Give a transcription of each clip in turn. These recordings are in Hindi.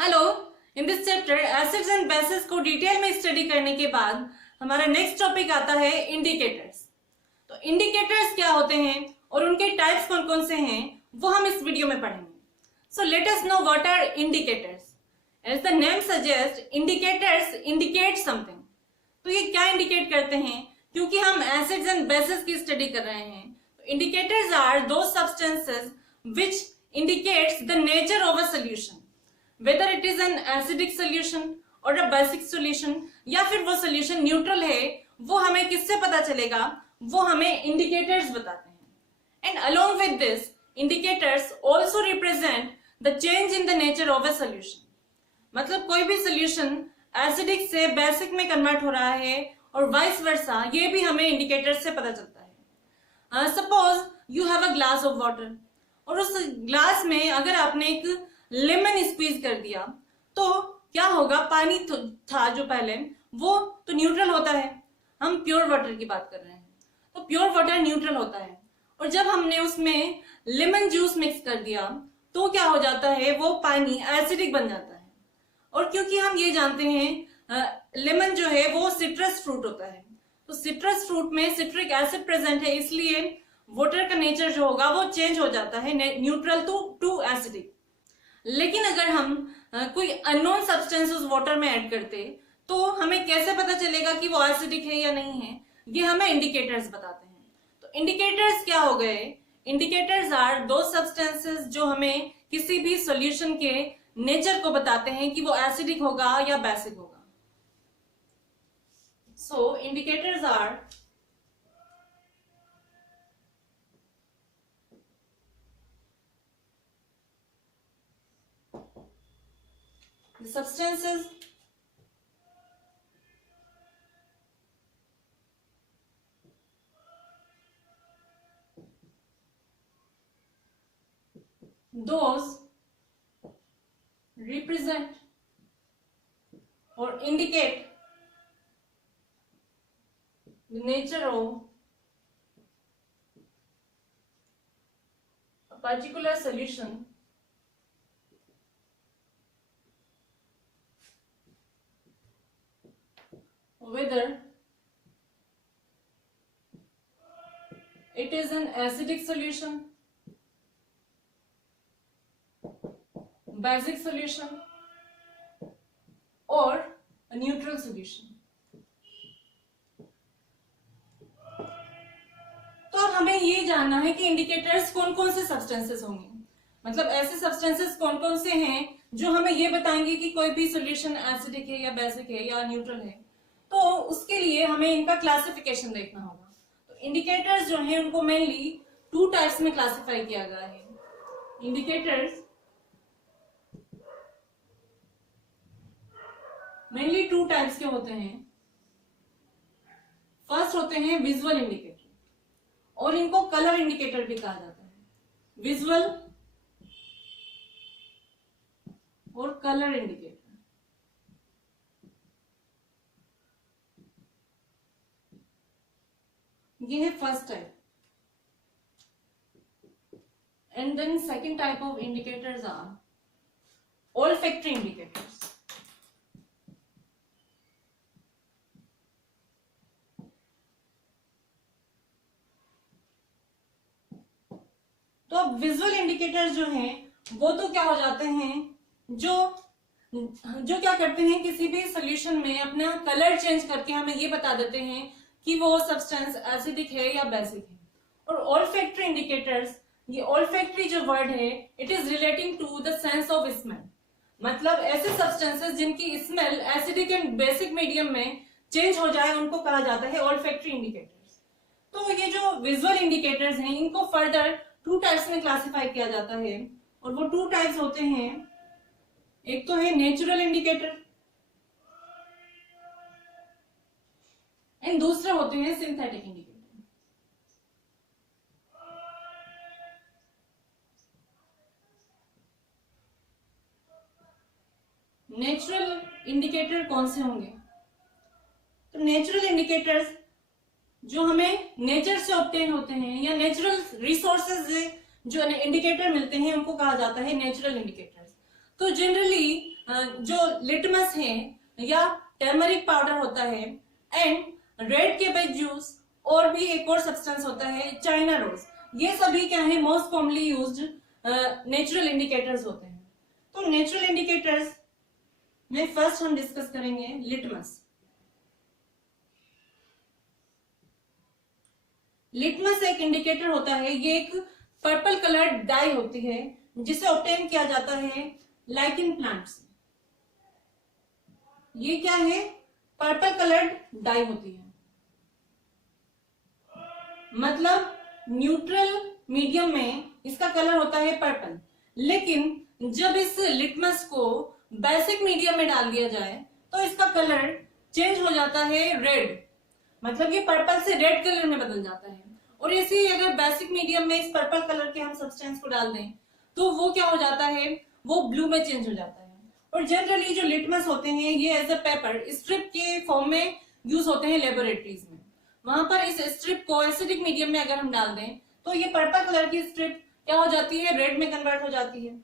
Hello. In this chapter acids and basis को डिटेल में स्टडी करने के बाद हमारा नेक्स्ट टॉपिक आता है इंडिकेटर्स। तो इंडिकेटर्स क्या होते हैं और उनके टाइप्स कौन कौन से हैं वो हम इस वीडियो में पढ़ेंगे। So let us know what are indicators. As the name suggest, indicators indicate something. तो ये क्या इंडिकेट करते हैं? क्योंकि हम एसिड्स एंड बेसिस की स्टडी कर रहे हैं, तो इंडिकेटर्स आर दो substances which indicates the nature of a solution, whether it is an acidic solution or a basic solution, या फिर वो solution न्यूट्रल है, वो हमें किससे पता चलेगा? वो हमें indicators बताते हैं। And along with this, indicators also represent the change in the nature of a solution। मतलब कोई भी solution acidic से basic में convert हो रहा है और vice versa, ये भी हमें indicators से पता चलता है। Suppose you have a glass of water, और उस ग्लास में अगर आपने एक लेमन स्क्वीज कर दिया तो क्या होगा? पानी था जो पहले, वो तो न्यूट्रल होता है। हम प्योर वाटर की बात कर रहे हैं, तो प्योर वाटर न्यूट्रल होता है, और जब हमने उसमें लेमन जूस मिक्स कर दिया तो क्या हो जाता है? वो पानी एसिडिक बन जाता है। और क्योंकि हम ये जानते हैं लेमन जो है वो सिट्रस फ्रूट होता है, तो सिट्रस फ्रूट में सिट्रिक एसिड प्रेजेंट है, इसलिए वाटर का नेचर जो होगा वो चेंज हो जाता है न्यूट्रल टू एसिडिक। लेकिन अगर हम कोई अननोन सब्सटेंस उस वाटर में ऐड करते तो हमें कैसे पता चलेगा कि वो एसिडिक है या नहीं है? ये हमें इंडिकेटर्स बताते हैं। तो इंडिकेटर्स क्या हो गए? इंडिकेटर्स आर दो सब्सटेंसेस जो हमें किसी भी सॉल्यूशन के नेचर को बताते हैं कि वो एसिडिक होगा या बेसिक होगा। So indicators are the substances those represent or indicate the nature of a particular solution whether it is an acidic solution, basic solution or a neutral solution। तो अब हमें ये जानना है कि इंडिकेटर्स कौन कौन से सब्सटेंसेस होंगे, मतलब ऐसे सब्सटेंसेस कौन कौन से हैं जो हमें ये बताएंगे कि कोई भी सॉल्यूशन एसिडिक है या बेसिक है या न्यूट्रल है। तो उसके लिए हमें इनका क्लासिफिकेशन देखना होगा। तो इंडिकेटर्स जो हैं उनको मेनली टू टाइप्स में क्लासिफाई किया गया है। इंडिकेटर्स मेनली टू टाइप्स के होते हैं। फर्स्ट होते हैं विजुअल इंडिकेटर, और इनको कलर इंडिकेटर भी कहा जाता है। विजुअल और कलर इंडिकेटर। ये है first type. And then second type of indicators are olfactory indicators। तो अब विजुअल इंडिकेटर्स जो हैं वो तो क्या हो जाते हैं, जो क्या करते हैं, किसी भी सोल्यूशन में अपना कलर चेंज करके हमें ये बता देते हैं कि वो सब्सटेंस एसिडिक है या बेसिक है। और ऑल्फैक्टरी इंडिकेटर्स, ये ऑल्फैक्टरी जो वर्ड है it is relating to the sense of smell, मतलब ऐसे सब्सटेंसेस जिनकी smell acidic and basic medium में चेंज हो जाए उनको कहा जाता है ऑल्फैक्टरी इंडिकेटर्स। तो ये जो विजुअल इंडिकेटर्स हैं इनको फर्दर टू टाइप्स में क्लासिफाई किया जाता है, और वो टू टाइप्स होते हैं। एक तो है नेचुरल इंडिकेटर एंड दूसरे होते हैं सिंथेटिक इंडिकेटर। नेचुरल इंडिकेटर कौन से होंगे? तो नेचुरल इंडिकेटर्स जो हमें नेचर से ऑब्टेन होते हैं या नेचुरल रिसोर्सेज जो इंडिकेटर मिलते हैं उनको कहा जाता है नेचुरल इंडिकेटर्स। तो जनरली जो लिटमस है या टर्मरिक पाउडर होता है, एंड रेड केबेज जूस, और भी एक और सब्सटेंस होता है चाइना रोज। ये सभी क्या है, most commonly used natural indicators होते हैं। तो नेचुरल इंडिकेटर्स में फर्स्ट हम डिस्कस करेंगे लिटमस। लिटमस एक इंडिकेटर होता है, ये एक पर्पल कलर्ड डाई होती है जिसे ऑब्टेन किया जाता है लाइकिन प्लांट से। ये क्या है, पर्पल कलर्ड डाई होती है, मतलब न्यूट्रल मीडियम में इसका कलर होता है पर्पल। लेकिन जब इस लिटमस को बेसिक मीडियम में डाल दिया जाए तो इसका कलर चेंज हो जाता है रेड, मतलब ये पर्पल से रेड कलर में बदल जाता है। और इसी अगर बेसिक मीडियम में इस पर्पल कलर के हम सब्सटेंस को डाल दें तो वो क्या हो जाता है, वो ब्लू में चेंज हो जाता है। और जनरली जो लिटमस होते हैं ये एज अ पेपर स्ट्रिप के फॉर्म में यूज होते हैं लेबोरेटरीज में। वहां पर इस स्ट्रिप को एसिडिक मीडियम में अगर हम डाल दें तो ये पर्पल कलर की स्ट्रिप क्या हो जाती है, रेड में कन्वर्ट हो जाती है।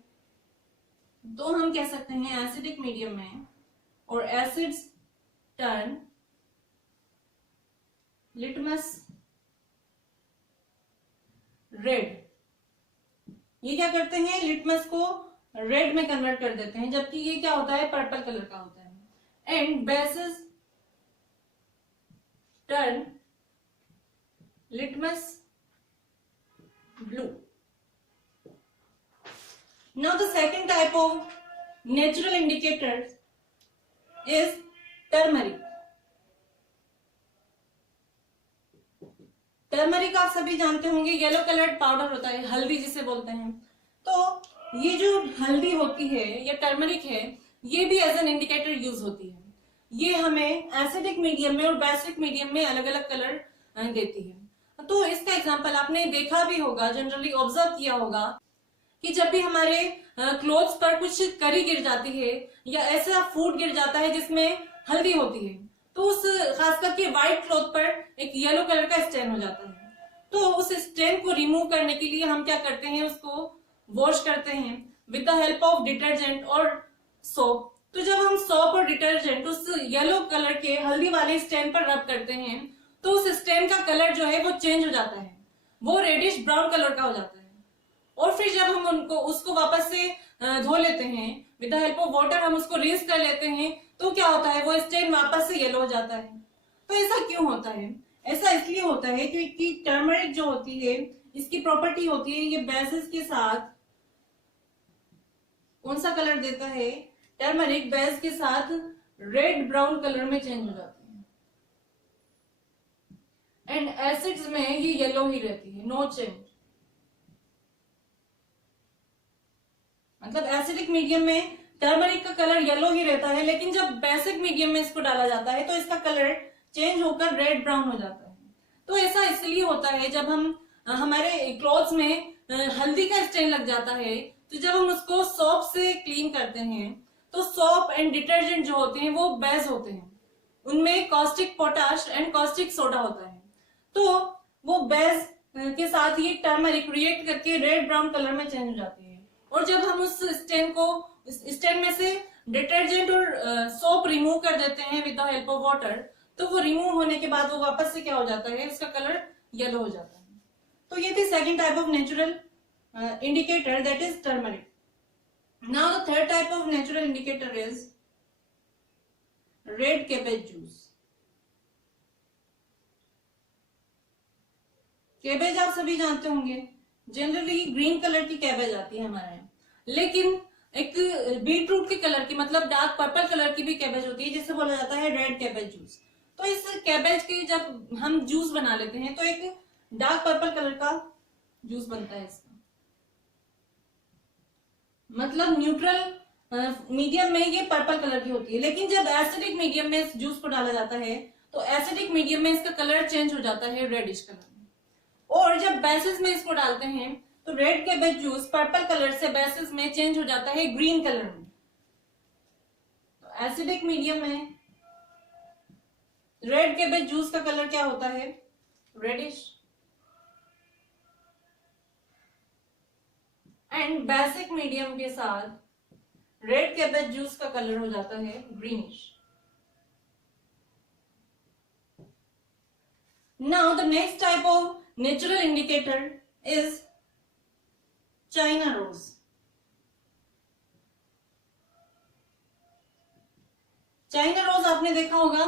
तो हम कह सकते हैं एसिडिक मीडियम में और एसिड्स टर्न लिटमस रेड। ये क्या करते हैं, लिटमस को रेड में कन्वर्ट कर देते हैं, जबकि ये क्या होता है, पर्पल कलर का होता है। And bases turn litmus blue. Now the second type of natural indicators is turmeric. Turmeric आप सभी जानते होंगे, येलो कलर्ड पाउडर होता है, हल्दी जिसे बोलते हैं। तो ये जो हल्दी होती है या टर्मरिक है, ये भी एज एन इंडिकेटर यूज होती है। ये हमें एसिडिक मीडियम में और बेसिक मीडियम में अलग अलग कलर देती है। तो इसका एग्जांपल आपने देखा भी होगा, जनरली ऑब्जर्व किया होगा कि जब भी हमारे क्लोथ्स पर कुछ करी गिर जाती है या ऐसा फूड गिर जाता है जिसमें हल्दी होती है, तो उस खास करके व्हाइट क्लॉथ पर एक येलो कलर का स्टेन हो जाता है। तो उस स्टेन को रिमूव करने के लिए हम क्या करते हैं, उसको वॉश करते हैं with the help of detergent और सोप। तो जब हम सोप और डिटर्जेंट उस येलो कलर के हल्दी वाले स्टेन पर रब करते हैं तो उस स्टेन का कलर जो है वो चेंज हो जाता है, वो रेडिश ब्राउन कलर का हो जाता है। और फिर जब हम उसको वापस से धो लेते हैं with the help of water, हम उसको रिंस कर लेते हैं, तो क्या होता है, वो स्टेन वापस से येलो हो जाता है। तो ऐसा क्यों होता है? ऐसा इसलिए होता है क्योंकि टर्मरिक जो होती है, इसकी प्रॉपर्टी होती है, ये बेसिस के साथ कौन सा कलर देता है, टर्मरिक बेस के साथ रेड ब्राउन कलर में चेंज हो जाती है, एंड एसिड्स में ये येलो ही रहती है, नो चेंज। मतलब एसिडिक मीडियम में टर्मरिक का कलर येलो ही रहता है, लेकिन जब बेसिक मीडियम में इसको डाला जाता है तो इसका कलर चेंज होकर रेड ब्राउन हो जाता है। तो ऐसा इसलिए होता है जब हम हमारे क्लॉथ्स में हल्दी का स्टेन लग जाता है, तो जब हम उसको सोप से क्लीन करते हैं तो सोप एंड डिटर्जेंट जो होते हैं वो बेस होते हैं, उनमें caustic potash and caustic soda होता है। तो वो बेस के साथ ये टर्मरिक रिएक्ट करके रेड ब्राउन कलर में चेंज हो जाती है। और जब हम उस स्टेन में से डिटर्जेंट और सोप रिमूव कर देते हैं with the help of water, तो वो रिमूव होने के बाद वो वापस से क्या हो जाता है, उसका कलर येलो हो जाता है। तो ये थी second type of natural indicator, that is turmeric. Now the third type of natural indicator is red cabbage juice. Cabbage आप सभी जानते होंगे, जनरली ग्रीन कलर की कैबेज आती है हमारे यहाँ, लेकिन एक बीटरूट के कलर की, मतलब डार्क पर्पल कलर की भी कैबेज होती है जिसे बोला जाता है रेड कैबेज जूस। तो इस कैबेज के जब हम जूस बना लेते हैं तो एक डार्क पर्पल कलर का जूस बनता है। इसका मतलब न्यूट्रल मीडियम में ये पर्पल कलर की होती है, लेकिन जब एसिडिक मीडियम में इस जूस को डाला जाता है तो एसिडिक मीडियम में इसका कलर चेंज हो जाता है रेडिश कलर में। और जब बेसिस में इसको डालते हैं तो red cabbage juice purple colour से बेसिस में चेंज हो जाता है ग्रीन कलर में। तो एसिडिक मीडियम में रेड कैबेज जूस का कलर क्या होता है, रेडिश, एंड बेसिक मीडियम के साथ रेड कैबेज जूस का कलर हो जाता है greenish. Now the next type of natural indicator is China rose. China rose आपने देखा होगा,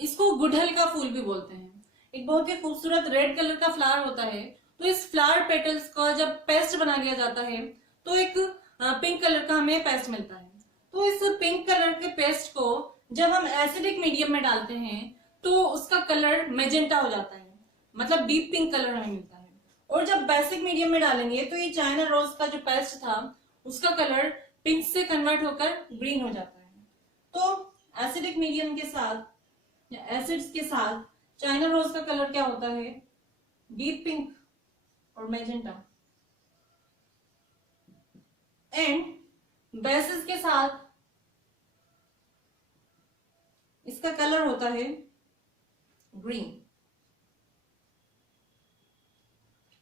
इसको गुड़हल का फूल भी बोलते हैं। एक बहुत ही खूबसूरत रेड कलर का फ्लावर होता है। तो इस फ्लावर पेटल्स का जब पेस्ट बना लिया जाता है तो एक पिंक कलर का हमें पेस्ट मिलता है। तो इस पिंक कलर के पेस्ट को जब हम एसिडिक मीडियम में डालते हैं तो उसका कलर मैजेंटा हो जाता है, मतलब डीप पिंक कलर हमें मिलता है। और जब बेसिक मीडियम में डालेंगे तो ये चाइना रोज का जो पेस्ट था उसका कलर पिंक से कन्वर्ट होकर ग्रीन हो जाता है। तो एसिडिक मीडियम के साथ या एसिड्स के साथ चाइना रोज का कलर क्या होता है? डीप पिंक और मैजेंटा। एंड बेसिस के साथ इसका कलर होता है ग्रीन।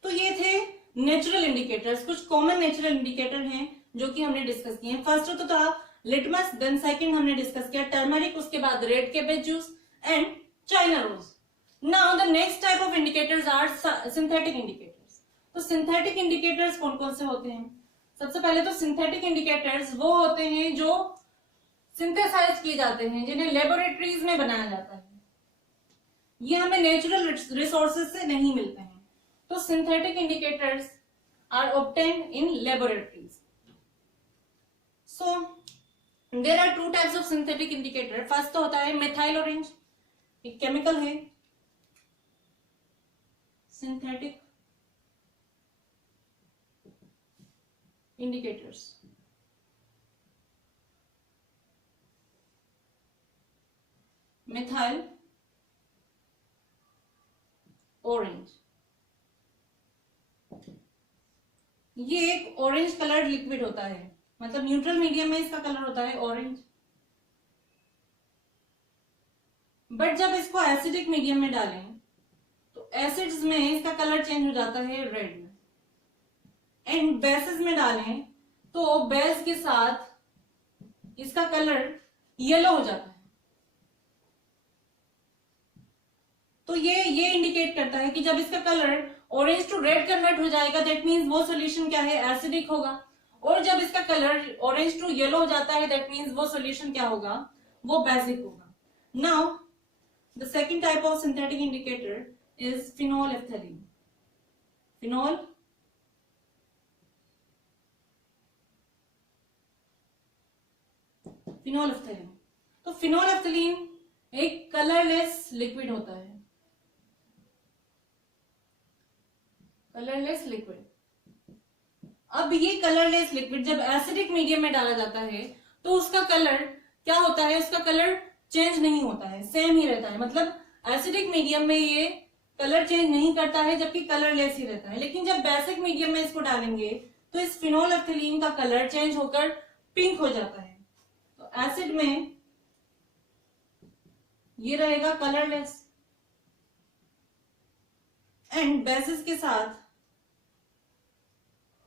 तो ये थे नेचुरल इंडिकेटर्स, कुछ कॉमन नेचुरल इंडिकेटर हैं जो कि हमने डिस्कस किए हैं। फर्स्ट तो था लिटमस, देन सेकंड हमने डिस्कस किया टर्मरिक, उसके बाद red cabbage juice and China rose. Now the next type of indicators are synthetic indicators. तो सिंथेटिक इंडिकेटर्स कौन कौन से होते हैं? सबसे पहले तो सिंथेटिक इंडिकेटर्स वो होते हैं जो सिंथेसाइज किए जाते हैं, जिन्हें लेबोरेटरीज में बनाया जाता है। ये हमें नेचुरल रिसोर्सेज से नहीं मिलते हैं। तो synthetic indicators are obtained in laboratories. So there are two types of synthetic indicator. First तो होता है मिथाइल ऑरेंज, एक केमिकल है सिंथेटिक इंडिकेटर्स। मिथाइल ऑरेंज, ये एक ऑरेंज कलर्ड लिक्विड होता है, मतलब न्यूट्रल मीडियम में इसका कलर होता है ऑरेंज। बट जब इसको एसिडिक मीडियम में डालें तो एसिड्स में इसका कलर चेंज हो जाता है रेड में। एंड बेसिस में डालें तो बेस के साथ इसका कलर येलो हो जाता है। तो ये इंडिकेट करता है कि जब इसका colour orange to red convert हो जाएगा, दैट मीन्स वो सॉल्यूशन क्या है? एसिडिक होगा। और जब इसका कलर ऑरेंज टू येलो हो जाता है, दैट मीन्स वो सॉल्यूशन क्या होगा? वो बेसिक होगा। Now the second type of synthetic indicator is phenolphthalein. Phenolphthalein. तो फिनोलेफ्थलीन एक कलरलेस लिक्विड होता है, कलरलेस लिक्विड। अब ये कलरलेस लिक्विड जब एसिडिक मीडियम में डाला जाता है तो उसका कलर क्या होता है? उसका कलर चेंज नहीं होता है, सेम ही रहता है। मतलब एसिडिक मीडियम में ये कलर चेंज नहीं करता है, जबकि कलरलेस ही रहता है। लेकिन जब बेसिक मीडियम में इसको डालेंगे तो इस फिनोलेफ्थलीन का कलर चेंज होकर पिंक हो जाता है। तो एसिड में ये रहेगा कलरलेस एंड बेसिस के साथ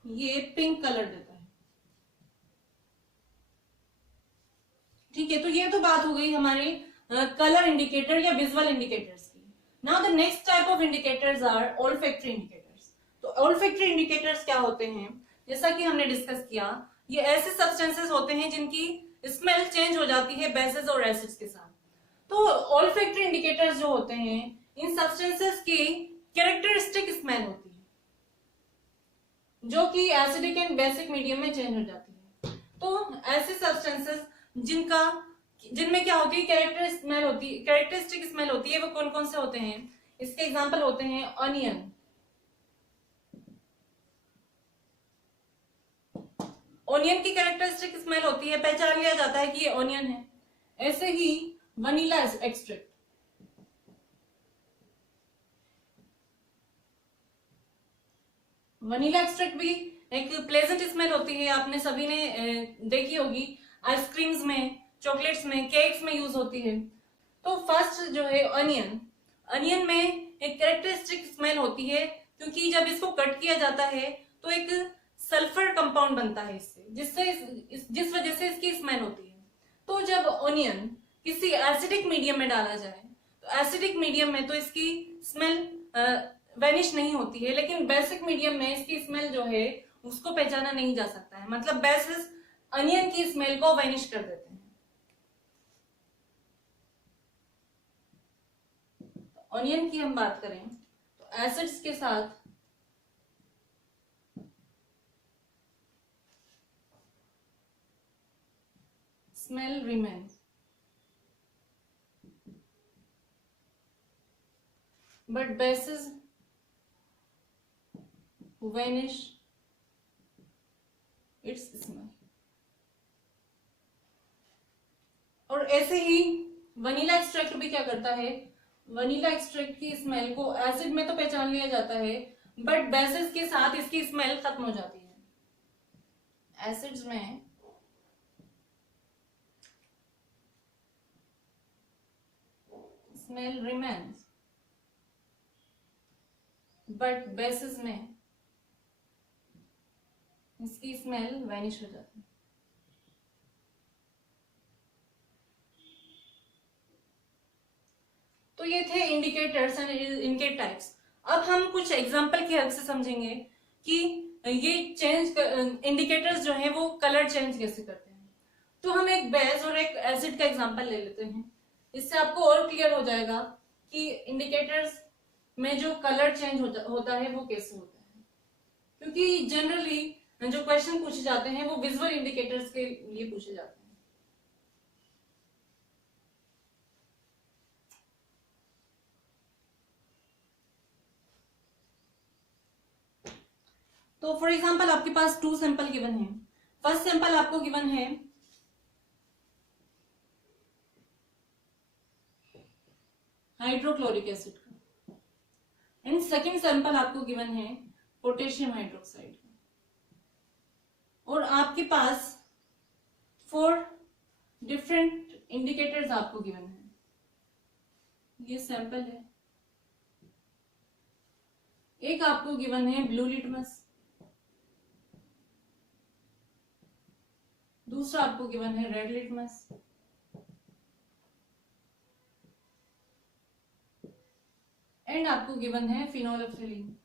ये पिंक कलर देता है। ठीक है, तो ये तो बात हो गई हमारे कलर इंडिकेटर या विजुअल इंडिकेटर्स की। Now the next type of indicators are olfactory indicators. तो ओल्फैक्टरी इंडिकेटर्स क्या होते हैं? जैसा कि हमने डिस्कस किया, ये ऐसे सब्सटेंसेस होते हैं जिनकी स्मेल चेंज हो जाती है बेसिस और एसिड्स के साथ। तो ओल्फैक्टरी इंडिकेटर्स जो होते हैं, इन सब्सटेंसेस की कैरेक्टरिस्टिक स्मेल होती है जो कि एसिडिक एंड बेसिक मीडियम में चेंज हो जाती है। तो ऐसे सब्सटेंसेस जिनमें क्या होती है? कैरेक्टरिस्टिक स्मेल होती है। वो कौन कौन से होते हैं? इसके एग्जांपल होते हैं ऑनियन, ऑनियन की कैरेक्टरिस्टिक स्मेल होती है, पहचान लिया जाता है कि ये ऑनियन है। ऐसे ही वनीला एक्सट्रैक्ट, वनीला एक्सट्रैक्ट भी एक प्लेजेंट स्मेल होती है, आपने सभी ने देखी होगी, आइसक्रीम्स में, चॉकलेट्स में, केक्स में यूज होती है। तो फर्स्ट जो है ऑनियन, अनियन में एक कैरेक्टरिस्टिक स्मेल होती है क्योंकि जब इसको कट किया जाता है तो एक सल्फर कंपाउंड बनता है इससे, जिस वजह से इसकी स्मेल होती है। तो जब ऑनियन किसी एसिडिक मीडियम में डाला जाए तो एसिडिक मीडियम में तो इसकी स्मेल वेनिश नहीं होती है, लेकिन बेसिक मीडियम में इसकी स्मेल जो है उसको पहचाना नहीं जा सकता है। मतलब बेसिस अनियन की स्मेल को वेनिश कर देते हैं। ऑनियन की हम बात करें तो एसिड्स के साथ smell remains, but basis vanish it's smell. और ऐसे ही वनीला एक्सट्रैक्ट भी क्या करता है, वनीला एक्सट्रैक्ट की स्मेल को एसिड में तो पहचान लिया जाता है, बट बेसिस के साथ इसकी स्मेल खत्म हो जाती है। एसिड्स में स्मेल रिमेन्स, बट बेसिस में इसकी स्मेल वैनिश हो जाती है। तो ये थे इंडिकेटर्स एंड इनके टाइप्स। अब हम कुछ एग्जांपल की हेल्प से समझेंगे कि ये इंडिकेटर्स जो हैं वो कलर चेंज कैसे करते हैं। तो हम एक बेस और एक एसिड का एग्जांपल ले लेते हैं, इससे आपको और क्लियर हो जाएगा कि इंडिकेटर्स में जो कलर चेंज होता है वो कैसे होता है। क्योंकि जनरली जो क्वेश्चन पूछे जाते हैं वो विजुअल इंडिकेटर्स के लिए पूछे जाते हैं। तो फॉर एग्जांपल आपके पास 2 सैंपल गिवन है। फर्स्ट सैंपल आपको गिवन है हाइड्रोक्लोरिक एसिड का, एंड सेकेंड सैंपल आपको गिवन है पोटेशियम हाइड्रोक्साइड का। और आपके पास 4 डिफरेंट इंडिकेटर्स आपको गिवन है। ये सैंपल है। एक आपको गिवन है ब्लू लिटमस, दूसरा आपको गिवन है रेड लिटमस, एंड आपको गिवन है फिनोल्फ्थेलीन।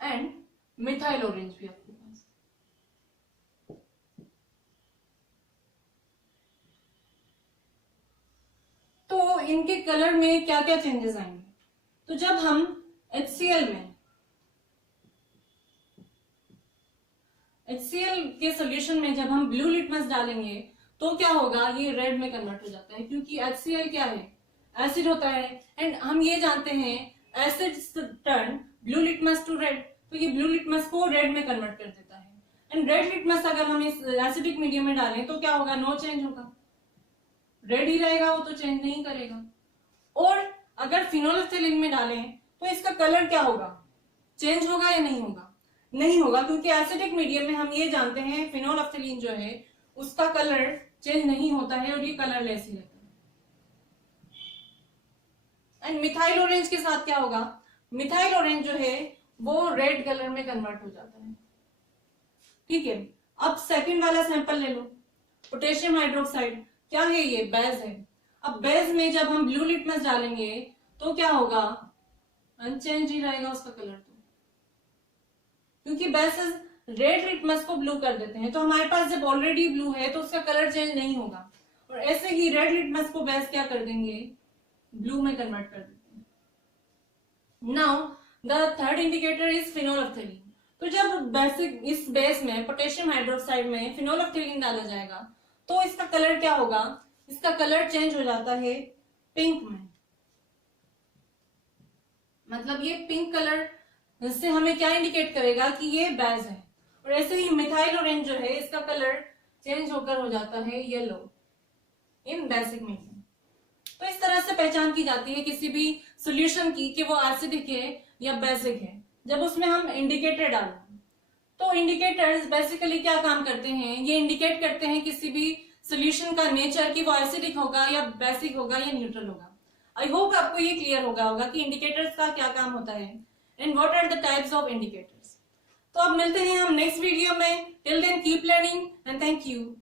एंड मिथाइल ऑरेंज भी आपके पास। तो इनके कलर में क्या क्या चेंजेस आएंगे। तो जब हम HCl के सॉल्यूशन में जब हम ब्लू लिटमस डालेंगे तो क्या होगा, ये रेड में कन्वर्ट हो जाता है, क्योंकि HCl क्या है, एसिड होता है। एंड हम ये जानते हैं acids turn blue litmus to red, तो ये ब्लू लिटमस को रेड में कन्वर्ट कर देता है। एंड रेड लिटमस अगर हम इस एसिडिक मीडियम में डालें तो क्या होगा, नो चेंज होगा, रेड ही रहेगा, वो तो चेंज नहीं करेगा। और अगर फिनोल्फ्थेलीन में डालें तो इसका कलर क्या होगा, चेंज होगा या नहीं होगा, नहीं होगा, क्योंकि एसिडिक मीडियम में हम ये जानते हैं फिनोल्फ्थेलीन जो है उसका कलर चेंज नहीं होता है और ये कलरलेस ही रहता है। एंड मिथाइल ऑरेंज के साथ क्या होगा, मिथाइल ऑरेंज जो है वो रेड कलर में कन्वर्ट हो जाता है। ठीक है, अब सेकंड वाला सैंपल ले लो, पोटेशियम हाइड्रोक्साइड, क्या है ये, बेस है। अब बेस में जब हम ब्लू लिटमस डालेंगे तो क्या होगा, अनचेंज ही रहेगा उसका कलर, तो क्योंकि बेसेस रेड लिटमस को ब्लू कर देते हैं, तो हमारे पास जब ऑलरेडी ब्लू है तो उसका कलर चेंज नहीं होगा। और ऐसे ही रेड लिटमस को बेस क्या कर देंगे, ब्लू में कन्वर्ट कर देते हैं। Now the third indicator is phenolphthalein. तो जब बेसिक इस बेस में पोटेशियम हाइड्रोक्साइड में फिनोल्फ्थेलीन डाला जाएगा तो इसका कलर क्या होगा, इसका कलर चेंज हो जाता है पिंक में। मतलब ये पिंक कलर से हमें क्या इंडिकेट करेगा कि ये बेस है। और ऐसे ही मिथाइल ऑरेंज जो है इसका कलर चेंज होकर हो जाता है येलो इन बेसिक मीडियम। तो इस तरह से पहचान की जाती है किसी भी सॉल्यूशन की कि वो एसिडिक है या बेसिक है, जब उसमें हम इंडिकेटर डालें। तो इंडिकेटर्स बेसिकली क्या काम करते हैं, ये इंडिकेट करते हैं किसी भी सॉल्यूशन का नेचर कि वो एसिडिक होगा या बेसिक होगा या न्यूट्रल होगा। आई होप आपको ये क्लियर होगा कि इंडिकेटर्स का क्या काम होता है and what are the types of indicators. तो अब मिलते हैं हम नेक्स्ट वीडियो में। Till then keep learning and thank you.